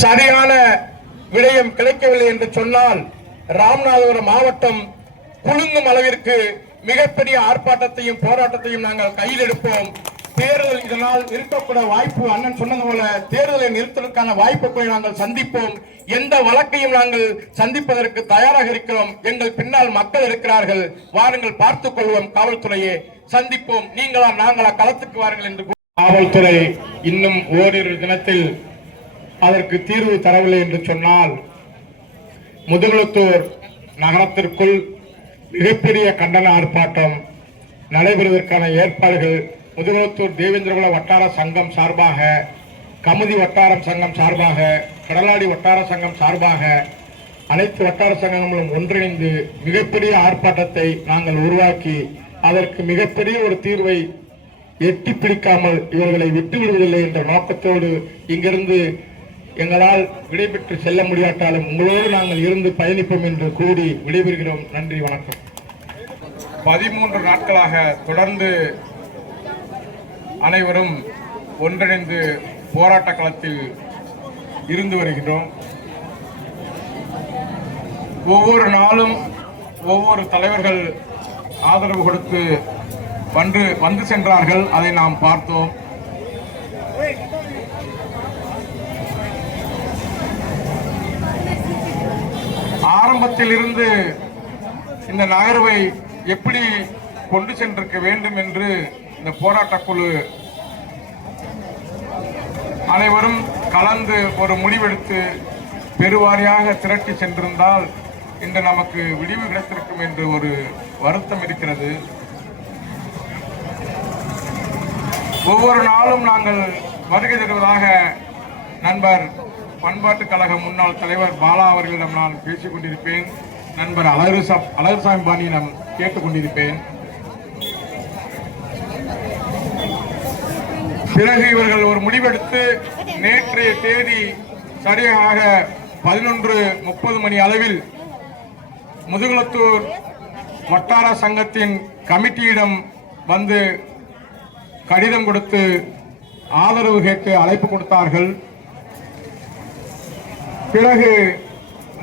சரியான விடயம் கிடைக்கவில்லை என்று சொன்னால் ராமநாதபுரம் மாவட்டம் குலுங்கும் அளவிற்கு மிகப்பெரிய ஆர்ப்பாட்டத்தையும் போராட்டத்தையும் நாங்கள் கையில் எடுப்போம். தேர்தல் இதனால் நிறுத்தப்பட வாய்ப்பு, அண்ணன் சொன்னது போல தேர்தலை நிறுத்துவதற்கான வாய்ப்புகளை நாங்கள் சந்திப்போம். எந்த வழக்கையும் நாங்கள் சந்திப்பதற்கு தயாராக இருக்கிறோம். எங்கள் பின்னால் மக்கள் இருக்கிறார்கள், வாருங்கள் பார்த்துக் கொள்வோம். காவல்துறையை சந்திப்போம், நீங்களா நாங்களா களத்துக்கு வாருங்கள் என்று காவல்துறை இன்னும் ஓரிரு தினத்தில் அதற்கு தீர்வு தரவில்லை என்று சொன்னால் முதுகுளத்தூர் நகரத்திற்குள் மிகப்பெரிய கண்டன ஆர்ப்பாட்டம் நடைபெறுவதற்கான ஏற்பாடுகள் முதுகுளத்தூர் தேவேந்திரகுல வட்டார சங்கம் சார்பாக, கமுதி வட்டாரம் சங்கம் சார்பாக, கடலாடி வட்டார சங்கம் சார்பாக அனைத்து வட்டார சங்கங்களும் ஒன்றிணைந்து மிகப்பெரிய ஆர்ப்பாட்டத்தை நாங்கள் உருவாக்கி அதற்கு மிகப்பெரிய ஒரு தீர்வை எட்டி பிடிக்காமல் இவர்களை விட்டுவிடுவதில்லை என்ற நோக்கத்தோடு இங்கிருந்து எங்களால் விடைபெற்று செல்ல முடியாட்டாலும் உங்களோடு நாங்கள் இருந்து பயணிப்போம் என்று கூறி விடைபெறுகிறோம். நன்றி, வணக்கம். 13 நாட்களாக தொடர்ந்து அனைவரும் ஒன்றிணைந்து போராட்ட களத்தில் இருந்து வருகிறோம். ஒவ்வொரு நாளும் ஒவ்வொரு தலைவர்கள் ஆதரவு கொடுத்து வந்து சென்றார்கள். அதை நாம் பார்த்தோம். ஆரம்பத்தில் இருந்து இந்த நகர்வை எப்படி கொண்டு சென்றிருக்க வேண்டும் என்று இந்த போராட்ட குழு அனைவரும் கலந்து ஒரு முடிவெடுத்து பெருவாரியாக திரட்டி சென்றிருந்தால் இன்று நமக்கு விடிவு கிடைத்திருக்கும் என்று ஒரு வருத்தம் இருக்கிறது. ஒவ்வொரு நாளும் நாங்கள் வருகை தருவதாக நண்பர் பண்பாட்டுக் கழக முன்னாள் தலைவர் பாலா அவர்களிடம் நான் பேசிக் கொண்டிருப்பேன். நண்பர் அழகுசாமி பாணியிடம் கேட்டுக் கொண்டிருப்பேன். பிறகு இவர்கள் ஒரு முடிவெடுத்து நேற்றைய தேதி சரியாக 11:30 மணி அளவில் முதுகுளத்தூர் வட்டார சங்கத்தின் கமிட்டியிடம் வந்து கடிதம் கொடுத்து ஆதரவு கேட்டு அழைப்பு கொடுத்தார்கள். பிறகு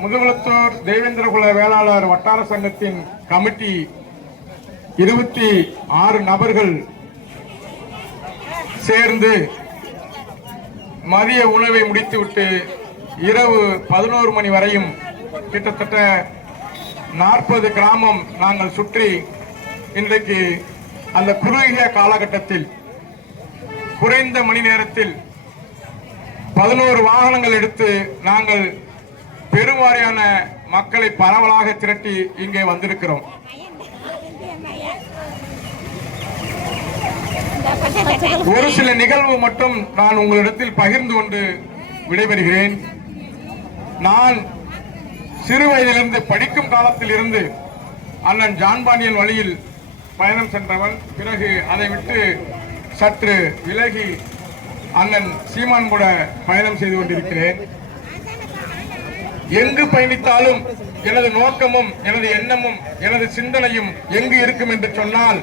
முதுகுளத்தூர் தேவேந்திரகுல வேளாளர் வட்டார சங்கத்தின் கமிட்டி 26 நபர்கள் சேர்ந்து மதிய உணவை முடித்துவிட்டு இரவு 11 மணி வரையும் கிட்டத்தட்ட 40 கிராமம் நாங்கள் சுற்றி இன்றைக்கு அந்த குறுகிய காலகட்டத்தில் குறைந்த மணி நேரத்தில் 11 வாகனங்கள் எடுத்து நாங்கள் பெருவாரியான மக்களை பரவலாக திரட்டி இங்கே வந்திருக்கிறோம். ஒரு சில நிகழ்வு மட்டும் நான் உங்களிடத்தில் பகிர்ந்து கொண்டு விடைபெறுகிறேன். நான் சிறு வயதிலிருந்து படிக்கும் காலத்தில் இருந்து அண்ணன் ஜான்பாண்டியன் வழியில் பயணம் சென்றவன். பிறகு அதை விட்டு சற்று விலகி அண்ணன் சீமான் கூட பயணம் செய்து கொண்டிருக்கிறேன். எங்கு பயணித்தாலும் எனது நோக்கமும் எனது எண்ணமும் எனது சிந்தனையும் எங்கு இருக்கும் என்று சொன்னால்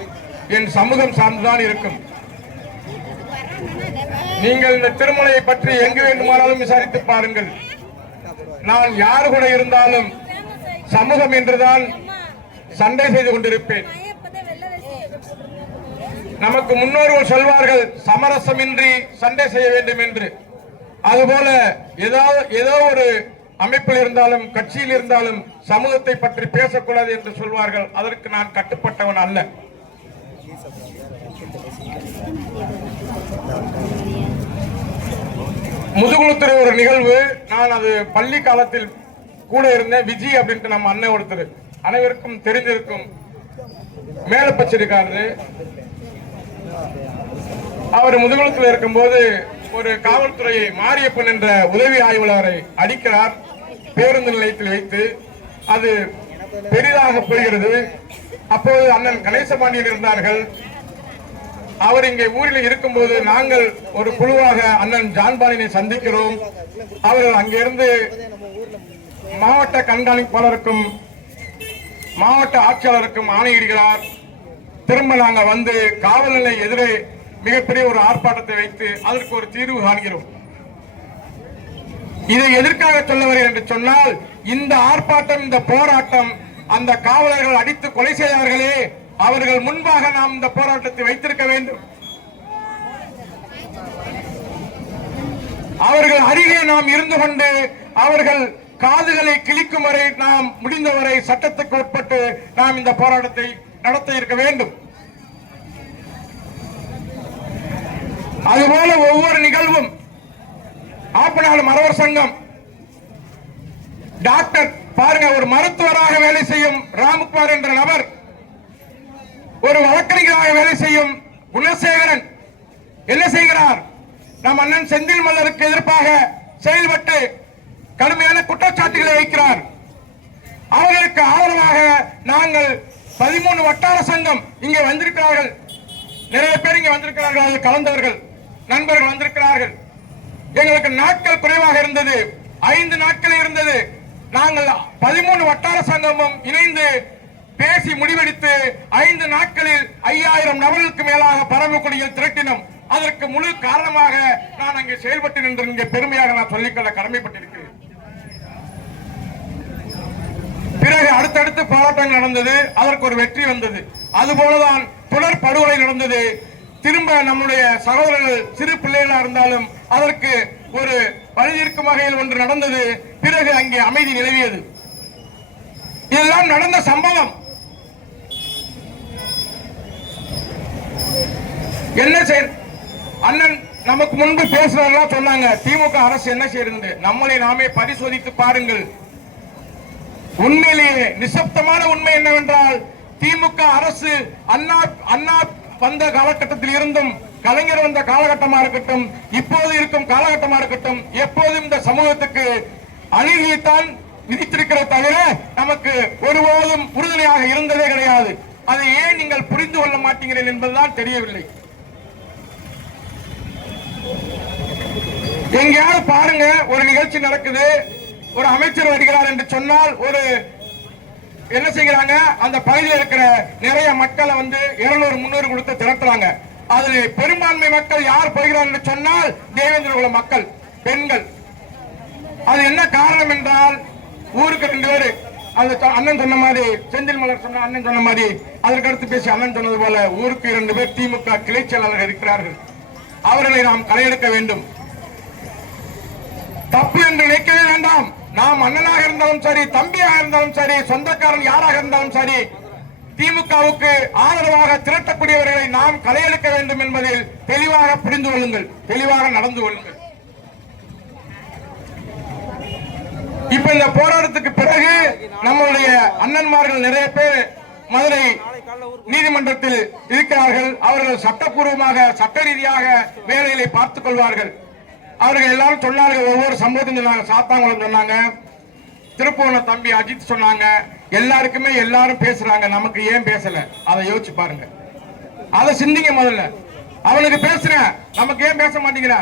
என் சமூகம் சார்ந்துதான் இருக்கும். நீங்கள் இந்த திருமலையை பற்றி எங்கு வேண்டுமானாலும் விசாரித்து பாருங்கள். நான் யார் கூட இருந்தாலும் சமூகம் என்றுதான் சண்டை செய்து கொண்டிருப்பேன். நமக்கு முன்னோர்கள் சொல்வார்கள் சமரசமின்றி சண்டை செய்ய வேண்டும் என்று. அதுபோல ஏதோ ஒரு அமைப்பில் இருந்தாலும் கட்சியில் இருந்தாலும் சமூகத்தை பற்றி பேசக்கூடாது என்று சொல்வார்கள். அதற்கு நான் கட்டுப்பட்டவன் அல்ல. முதுகுளத்தூர் ஒரு நிகழ்வு, நான் அது பள்ளி காலத்தில் கூட இருந்தேன். விஜய் அப்படின்ட்டு நம்ம அண்ணன் ஒருத்தர் அனைவருக்கும் தெரிந்திருக்கும், மேலப்பச்சிருக்காரு. அவர் முதுகுளத்தில் இருக்கும்போது ஒரு காவல்துறை மாரியப்பன் என்ற உதவி ஆய்வாளரை அடிக்கிறார் பேருந்து நிலையத்தில் வைத்து. அது பெரிதாக போகிறது. அப்போது அண்ணன் கணேசபாண்டியன் இருந்தார்கள். அவர் இங்கே ஊரில் இருக்கும்போது நாங்கள் ஒரு குழுவாக அண்ணன் ஜான்பாண்டியனை சந்திக்கிறோம். அவர்கள் அங்கிருந்து மாவட்ட கண்காணிப்பாளருக்கும் மாவட்ட ஆட்சியாளருக்கும் ஆணையிடுகிறார். திரும்ப நாங்கள் வந்து காவல் நிலைய எதிரே மிகப்பெரிய ஒரு ஆர்ப்பாட்டத்தை வைத்து அதற்கு ஒரு தீர்வு காண்கிறோம். இதை எதற்காக சொல்ல வருகிறேன் என்று சொன்னால், இந்த ஆர்ப்பாட்டம், இந்த போராட்டம், அந்த காவலர்கள் அடித்து கொலை செய்தார்களே, அவர்கள் முன்பாக நாம் இந்த போராட்டத்தை வைத்திருக்க வேண்டும். அவர்கள் அருகே நாம் இருந்து கொண்டு அவர்கள் காதுகளை கிழிக்கும் வரை நாம் முடிந்தவரை சட்டத்துக்கு உட்பட்டு நாம் இந்த போராட்டத்தை நடத்த இருக்க வேண்டும். அதுபோல ஒவ்வொரு நிகழ்வும் ஆப்பநாடு மறவர் சங்கம் டாக்டர் பாருங்க, ஒரு மருத்துவராக வேலை செய்யும் ராம்குமார் என்ற நபர், ஒரு வழக்கறிஞராக வேலை செய்யும் குணசேகரன் என்ன செய்கிறார்? நம் அண்ணன் செந்தில் மல்லருக்கு எதிர்ப்பாக செயல்பட்டு கடுமையான குற்றச்சாட்டுகளை வைக்கிறார். அவர்களுக்கு ஆதரவாக நாங்கள் 13 வட்டார சங்கம் இங்கே வந்திருக்கிறார்கள். நிறைய பேர் இங்கே வந்திருக்கிறார்கள், கலந்தவர்கள் நண்பர்கள் வந்திருக்கிறார்கள். எங்களுக்கு நாட்கள் குறைவாக இருந்தது, 5 நாட்கள் இருந்தது. நாங்கள் 13 வட்டார சங்கமும் இணைந்து பேசி முடிவெடுத்து 5 நாட்களில் 5000 நபர்களுக்கு மேலாக பரமக்குடியில் திரட்டினோம். அதற்கு முழு காரணமாக நான் அங்கே செயல்பட்டு நின்று இங்கே பெருமையாக நான் சொல்லிக்கொள்ள கடமைப்பட்டிருக்கிறேன். பிறகு அடுத்தடுத்து போராட்டங்கள் நடந்தது, அதற்கு ஒரு வெற்றி வந்தது. அதுபோலதான் தொடர் படுகொலை நடந்தது. திரும்ப நம்முடைய சகோதரர்கள் சிறு பிள்ளைகளா இருந்தாலும் அதற்கு ஒரு பழிதீர்க்கும் வகையில் ஒன்று நடந்தது. பிறகு அங்கே அமைதி நிலவியது. இதெல்லாம் நடந்த சம்பவம். என்ன செய்ய அண்ணன் நமக்கு முன்பு பேசுறதா சொன்னாங்க, திமுக அரசு என்ன செய்யறது? நம்மளை நாமே பரிசோதித்து பாருங்கள். உண்மையிலேயே நிசப்தமான உண்மை என்னவென்றால், திமுக அரசு அண்ணா வந்த காலகட்டத்தில் இருந்தும், கலைஞர் வந்த காலகட்டமா இருக்கட்டும், இப்போது இருக்கும் காலகட்டமா இருக்கட்டும், எப்போதும் இந்த சமூகத்துக்கு அநீதியைத்தான் விதித்திருக்கிற தவிர நமக்கு ஒருபோதும் உறுதுணையாக இருந்ததே கிடையாது. அதை ஏன் நீங்கள் புரிந்து கொள்ள மாட்டீங்களீர்கள் என்பதுதான் தெரியவில்லை. எங்கேயாவது பாருங்க, ஒரு நிகழ்ச்சி நடக்குது, ஒரு அமைச்சர் வருகிறார் என்று சொன்னால் ஒரு என்ன செய்கிறாங்க, அந்த பகுதியில் இருக்கிற நிறைய மக்களை 200-300 கொடுத்து திரட்டுறாங்க. அதில் பெரும்பான்மை மக்கள் யார் போகிறார் என்று சொன்னால் தேவேந்திர குல மக்கள், பெண்கள். அது என்ன காரணம் என்றால், ஊருக்கு 2 பேரு, அந்த அண்ணன் சொன்ன மாதிரி, செந்தில் மலர் சொன்ன அண்ணன் சொன்ன மாதிரி, அதற்கடுத்து பேசி அண்ணன் சொன்னது போல ஊருக்கு 2 பேர் திமுக கிளை செயலாளர்கள் இருக்கிறார்கள். அவர்களை நாம் களையெடுக்க வேண்டும். தப்பு என்று நினைக்கவே வேண்டாம். நாம் அண்ணனாக இருந்தாலும் சரி, தம்பியாக இருந்தாலும் சரி, சொந்தக்காரன் யாராக இருந்தாலும் சரி, திமுகவுக்கு ஆதரவாக திரட்டக்கூடியவர்களை நாம் களையெடுக்க வேண்டும் என்பதில் தெளிவாக புரிந்து கொள்ளுங்கள், தெளிவாக நடந்து கொள்ளுங்கள். இப்ப இந்த போராட்டத்துக்கு பிறகு நம்முடைய அண்ணன்மார்கள் நிறைய பேர் மதுரை நீதிமன்றத்தில் இருக்கிறார்கள். அவர்கள் சட்டப்பூர்வமாக சட்ட ரீதியாக வேலைகளை பார்த்துக் கொள்வார்கள். அவர்கள் எல்லாரும் சொன்னார்கள், ஒவ்வொரு சம்பவத்தையும் சொன்னாங்க. சாத்தாங்குளம் சொன்னாங்க, திருப்பூர்ல தம்பி அஜித் சொன்னாங்க. எல்லாருக்குமே எல்லாரும் பேசுறாங்க, நமக்கு ஏன் பேசல? அதை யோசிச்சு பாருங்க, அதை சிந்திங்க. முதல்ல அவனுக்கு பேசுறேன், நமக்கு ஏன் பேச மாட்டேங்கிற?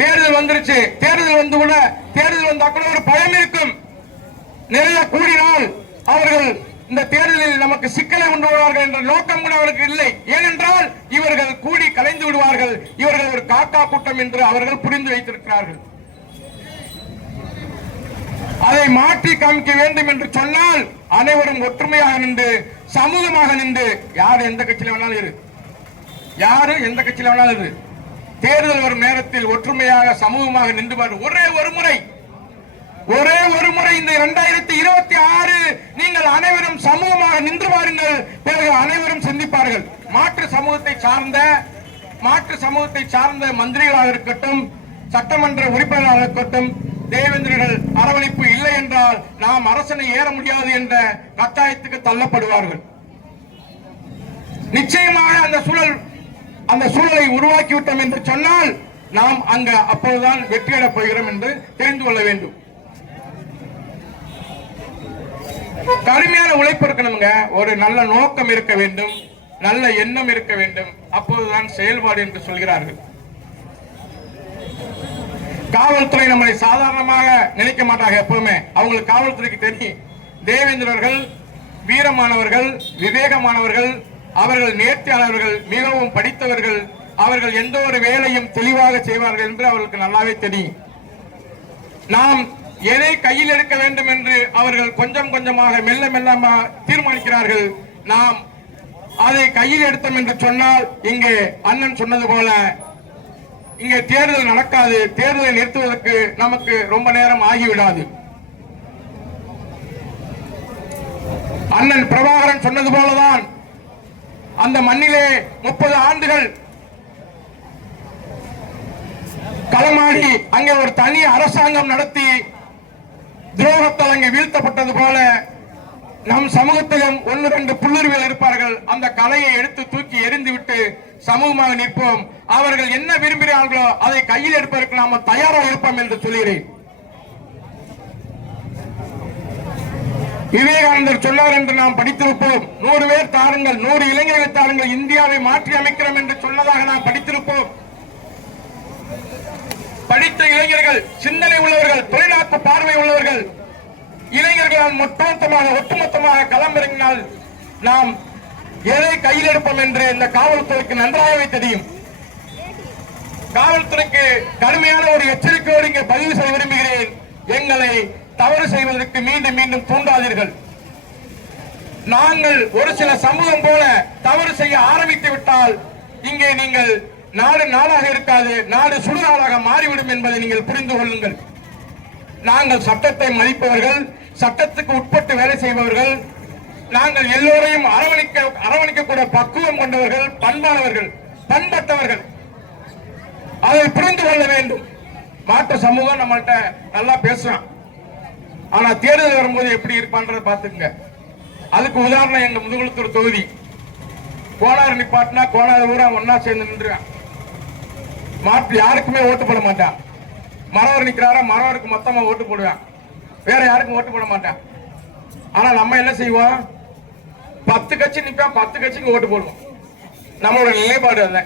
தேர்தல் வந்துருச்சு, தேர்தல் வந்தா கூட ஒரு பயம் இருக்கும். நிறைய கூடினால் அவர்கள் இந்த தேர்தலில் நமக்கு சிக்கலை உண்டு வருவார்கள் என்ற நோக்கம் கூட அவருக்கு இல்லை. ஏனென்றால் இவர்கள் கூடி கலைந்து விடுவார்கள், இவர்கள் ஒரு காக்கா கூட்டம் என்று அவர்கள் புரிந்து வைத்திருக்கிறார்கள். அதை மாற்றி காமிக்க வேண்டும் என்று சொன்னால் அனைவரும் ஒற்றுமையாக நின்று, சமூகமாக நின்று, யாரு எந்த கட்சியில வேணாலும் இரு, யாரு எந்த கட்சியில வேணாலும் இரு, தேர்தல் வரும் நேரத்தில் ஒற்றுமையாக சமூகமாக நின்று பாரு. ஒரே ஒரு முறை இந்த 2026 நீங்கள் அனைவரும் சமூகமாக நின்று பாருங்கள். பிறகு அனைவரும் சிந்திப்பார்கள். மாற்று சமூகத்தை சார்ந்த மந்திரிகளாக இருக்கட்டும், சட்டமன்ற உறுப்பினர்களாக இருக்கட்டும், தேவேந்திரர்கள் அரவணைப்பு இல்லை என்றால் நாம் அரசனை ஏற முடியாது என்ற கட்டாயத்துக்கு தள்ளப்படுவார்கள். நிச்சயமாக அந்த சூழலை உருவாக்கிவிட்டோம் என்று சொன்னால் நாம் அப்போதுதான் வெற்றியடப் போகிறோம் என்று தெரிந்து கொள்ள வேண்டும். கடுமையான உழைப்பு இருக்கணுங்க, ஒரு நல்ல நோக்கம் இருக்க வேண்டும், நல்ல எண்ணம் இருக்க வேண்டும். அப்போதுதான் செயல்பாடு என்று சொல்கிறார்கள். காவல்துறை நம்மளை சாதாரணமாக நினைக்க மாட்டாங்க. எப்பவுமே அவங்களுக்கு காவல்துறைக்கு தெரியும், தேவேந்திரர்கள் வீரமானவர்கள், விவேகமானவர்கள், அவர்கள் நேர்த்தியானவர்கள், மிகவும் படித்தவர்கள், அவர்கள் எந்த ஒரு வேலையும் தெளிவாக செய்வார்கள் என்று அவர்களுக்கு நல்லாவே தெரியும். நாம் எதை கையில் எடுக்க வேண்டும் என்று அவர்கள் கொஞ்சம் கொஞ்சமாக மெல்ல மெல்ல தீர்மானிக்கிறார்கள். நாம் அதை கையில் எடுத்தோம் என்று சொன்னால் இங்கே அண்ணன் சொன்னது போல இங்கே தேர்தல் நடக்காது. தேர்தலை நிறுத்துவதற்கு நமக்கு ரொம்ப நேரம் ஆகிவிடாது. அண்ணன் பிரபாகரன் சொன்னது போலதான் அந்த மண்ணிலே 30 ஆண்டுகள் களமாடி அங்கே ஒரு தனி அரசாங்கம் நடத்தி துரோகத்தால் அங்கே வீழ்த்தப்பட்டது போல நம் சமூகத்திலும் 1-2 புல்லுருவிகள் இருப்பார்கள். அந்த கலையை எடுத்து தூக்கி எறிந்துவிட்டு சமூகமாக நிற்போம். அவர்கள் என்ன விரும்புகிறார்களோ அதை கையில் எடுப்பதற்கு நாம் தயாராக இருப்போம் என்று சொல்கிறேன். விவேகானந்தர் சொன்னார் என்று நாம் படித்திருப்போம். 100 பேர் தாருங்கள், 100 இளைஞர்களை தாருங்கள், இந்தியாவை மாற்றி அமைக்கிறோம் என்று சொன்னதாக நாம் படித்திருப்போம். படித்த இளைஞர்கள், சிந்தனை உள்ளவர்கள், தொழில்நுட்ப பார்வை உள்ளவர்கள் இளைஞர்களால் ஒட்டுமொத்தமாக களமிறங்கினால் நாம் எதை கையில் எடுப்போம் என்று இந்த காவல்துறைக்கு நன்றாகவே தெரியும். காவல்துறைக்கு கடுமையான ஒரு எச்சரிக்கையோடு இங்கே பதிவு செய்ய விரும்புகிறேன். எங்களை தவறு செய்வதற்கு மீண்டும் மீண்டும் தூண்டாதீர்கள். நாங்கள் ஒரு சில சமூகம் போல தவறு செய்ய ஆரம்பித்து விட்டால் இங்கே நீங்கள் நாடு நாடாக இருக்காது, நாடு சுடுநாடாக மாறிவிடும் என்பதை நீங்கள் புரிந்து கொள்ளுங்கள். நாங்கள் சட்டத்தை மதிப்பவர்கள், சட்டத்துக்கு உட்பட்டு வேலை செய்பவர்கள். நாங்கள் எல்லோரையும் அரவணைக்கக்கூடிய பக்குவம் கொண்டவர்கள், பண்பானவர்கள், பண்பட்டவர்கள். அதை புரிந்து கொள்ள வேண்டும். மாற்ற சமூகம் நம்மள்கிட்ட நல்லா பேசுறான், ஆனா தேர்தல் வரும்போது எப்படி இருப்பான்றதை பாத்துங்க. அதுக்கு உதாரணம் எங்க முதுகுளத்தூர் தொகுதி. கோனார் நிப்பாட்டினா கோனார் ஊரா ஒன்னா சேர்ந்து நின்றுறான். மாற்று யாருக்குமே ஓட்டு போட மாட்டான். மரவர் நிக்கிறாரா, மரவருக்கு மொத்தமா ஓட்டு போடுவான், வேற யாருக்கும் ஓட்டு போட மாட்டான். ஆனா நம்ம என்ன செய்வோம், 10 கட்சி நிற்பான், 10 கட்சிக்கு ஓட்டு போடுவோம். நம்மளோட நிலைப்பாடு அல்ல,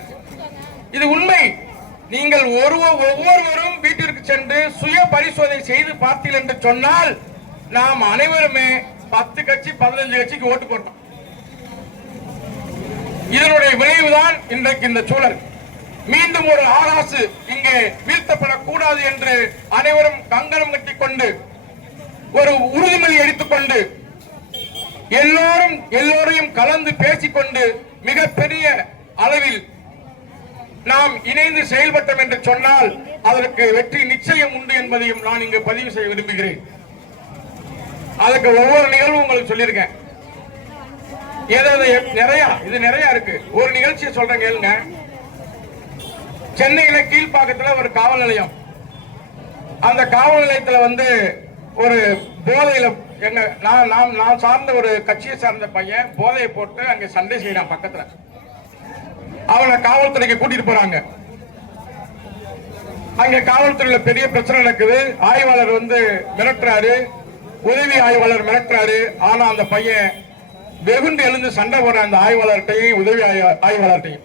இது உண்மை. நீங்கள் ஒவ்வொருவரும் வீட்டிற்கு சென்று சுய பரிசோதனை செய்து பார்த்தீர்கள் என்று சொன்னால் நாம் அனைவருமே 10 கட்சி 15 கட்சிக்கு ஓட்டு போட்டோம். இதனுடைய விளைவுதான் இன்றைக்கு இந்த சூழல். மீண்டும் ஒரு ஆகாசு இங்கே வீழ்த்தப்படக்கூடாது என்று அனைவரும் கங்கணம் கட்டிக் கொண்டு ஒரு உறுதிமொழி எடுத்துக்கொண்டு எல்லோரையும் கலந்து பேசிக்கொண்டு மிகப்பெரிய அளவில் நாம் இணைந்து செயல்பட்டோம் என்று சொன்னால் அதற்கு வெற்றி நிச்சயம் உண்டு என்பதையும் நான் இங்கு பதிவு செய்ய விரும்புகிறேன். அதுக்கு ஒவ்வொரு நிகழ்வும் உங்களுக்கு சொல்லியிருக்கேன். நிறைய இருக்கு. ஒரு நிகழ்ச்சியை சொல்றேன் கேளுங்க. சென்னையில கீழ்ப்பாக்கத்துல ஒரு காவல் நிலையம். அந்த காவல் நிலையத்துல ஒரு போதையில நான் சார்ந்த ஒரு கட்சியை சார்ந்த பையன் போதையை போட்டு அங்க சண்டை செய்யறான். பக்கத்துல அவனை காவல்துறைக்கு கூட்டிட்டு போறாங்க. அங்க காவல்துறையில பெரிய பிரச்சனை நடக்குது. ஆய்வாளர் மிரட்டுறாரு, உதவி ஆய்வாளர் மிரட்டுறாரு. ஆனா அந்த பையன் வெகுண்டு எழுந்து சண்டை போடுற அந்த ஆய்வாளர்கிட்டையும் உதவி ஆய்வாளர்கிட்டையும்.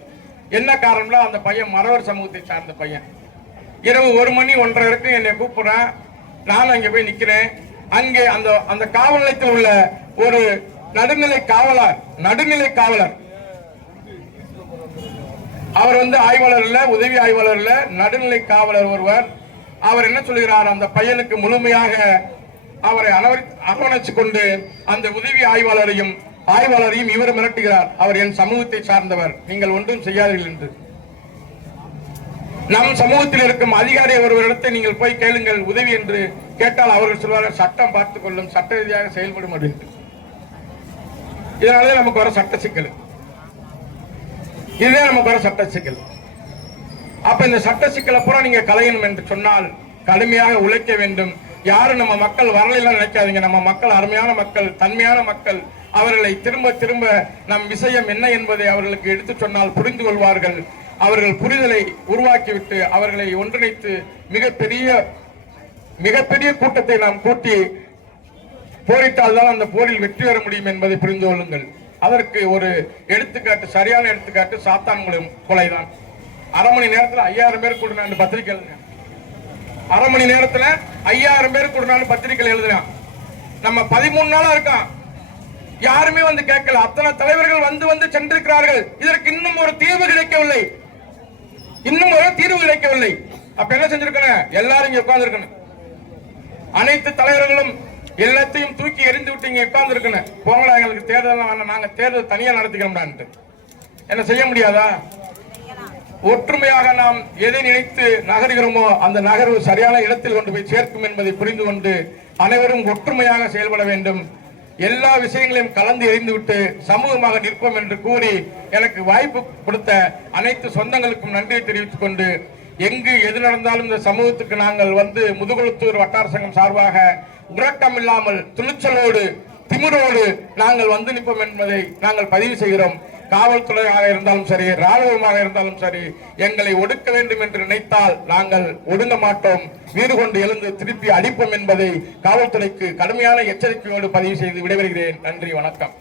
என்ன காரணம்னா அந்த பையன் மறவர் சமூகத்தை சார்ந்த பையன். இரவு 1 மணி 1:30 வரைக்கும் என்னை கூப்பிடுறான். நானும் அங்க போய் நிக்கிறேன். அங்கே அந்த காவல் நிலையத்தில் உள்ள ஒரு நடுநிலை காவலர், அவர் ஆய்வாளர் இல்ல, உதவி ஆய்வாளர் இல்ல, நடுநிலை காவலர் ஒருவர். அவர் என்ன சொல்கிறார், அந்த பையனுக்கு முழுமையாக அவரை அரவணைச்சு கொண்டு அந்த உதவி ஆய்வாளரையும் இவர் மிரட்டுகிறார். அவர் என் சமூகத்தை சார்ந்தவர், நீங்கள் ஒன்றும் செய்யாதீர்கள் என்று. நம் சமூகத்தில் இருக்கும் அதிகாரி ஒருவரிடத்தை நீங்கள் போய் கேளுங்கள் உதவி என்று கேட்டால் அவர்கள் சொல்வார்கள், சட்டம் பார்த்துக் கொள்ளும், சட்ட ரீதியாக செயல்படும் அப்படின்னு. இதனாலே நமக்கு வர சட்ட சிக்கல், இதுவே நமக்கு வர சட்ட சிக்கல். அப்ப இந்த சட்ட சிக்கலை பூரா நீங்க களையணும் என்று சொன்னால் கடுமையாக உழைக்க வேண்டும். யாரும் நம்ம மக்கள் வரலாம் நினைக்காதீங்க. நம்ம மக்கள் அருமையான மக்கள், தன்மையான மக்கள். அவர்களை திரும்ப திரும்ப நம் விஷயம் என்ன என்பதை அவர்களுக்கு எடுத்து சொன்னால் புரிந்து கொள்வார்கள். அவர்கள் புரிதலை உருவாக்கிவிட்டு அவர்களை ஒன்றிணைத்து மிகப்பெரிய கூட்டத்தை நாம் கூட்டி போரிட்டால் தான் அந்த போரில் வெற்றி பெற முடியும் என்பதை புரிந்து கொள்ளுங்கள். அதற்கு ஒரு எடுத்துக்காட்டு, சரியான எடுத்துக்காட்டு சாத்தான்குளம் கொலைதான். 1/2 மணி நேரத்தில் 5000 பேர் கூடினான்னு பத்திரிகை எழுதுங்க. 1/2 மணி நேரத்தில் 5000 பேர் கூடினான்னு பத்திரிகை எழுதுறான். நம்ம 13 நாளா இருக்கான், யாருமே கேட்கல. அத்தனை தலைவர்கள் வந்து சென்றிருக்கிறார்கள். இதற்கு இன்னும் ஒரு தீர்வு கிடைக்கவில்லை. இன்னும் ஒரு தீர்வு கிடைக்கவில்லை. அப்ப என்ன செஞ்சிருக்கணும்? எல்லாரும் இங்க உட்கார்ந்து இருக்கணும். அனைத்து தலைவர்களும் எல்லாத்தையும் தூக்கி எறிந்து விட்டு இங்க உட்கார்ந்து இருக்கணும். போங்களா, எங்களுக்கு தேர்தல் நாங்க தேர்தல் தனியா நடத்திக்கிறோம்டான்ட்டு என்ன செய்ய முடியாதா? ஒற்றுமையாக நாம் எதை நினைத்து நகர்கிறோமோ அந்த நகர்வு சரியான இடத்தில் கொண்டு போய் சேர்க்கும் என்பதை புரிந்து கொண்டு அனைவரும் ஒற்றுமையாக செயல்பட வேண்டும். எல்லா விஷயங்களையும் கலந்து எறிந்துவிட்டு சமூகமாக நிற்போம் என்று கூறி எனக்கு வாய்ப்பு கொடுத்த அனைத்து சொந்தங்களுக்கும் நன்றியை தெரிவித்துக் கொண்டு, எங்கு எது நடந்தாலும் இந்த சமூகத்துக்கு நாங்கள் வந்து முதுகுளத்தூர் வட்டார சங்கம் சார்பாக உறக்கம் இல்லாமல் துணிச்சலோடு திமிரோடு நாங்கள் வந்து நிற்போம் என்பதை நாங்கள் பதிவு செய்கிறோம். காவல்துறையாக இருந்தாலும் சரி, ராணுவமாக இருந்தாலும் சரி, எங்களை ஒடுக்க வேண்டும் என்று நினைத்தால் நாங்கள் ஒடுங்க மாட்டோம். வீடு கொண்டு எழுந்து திருப்பி அடிப்போம் என்பதை காவல்துறைக்கு கடுமையான எச்சரிக்கையோடு பதிவு செய்து விடைபெறுகிறேன். நன்றி, வணக்கம்.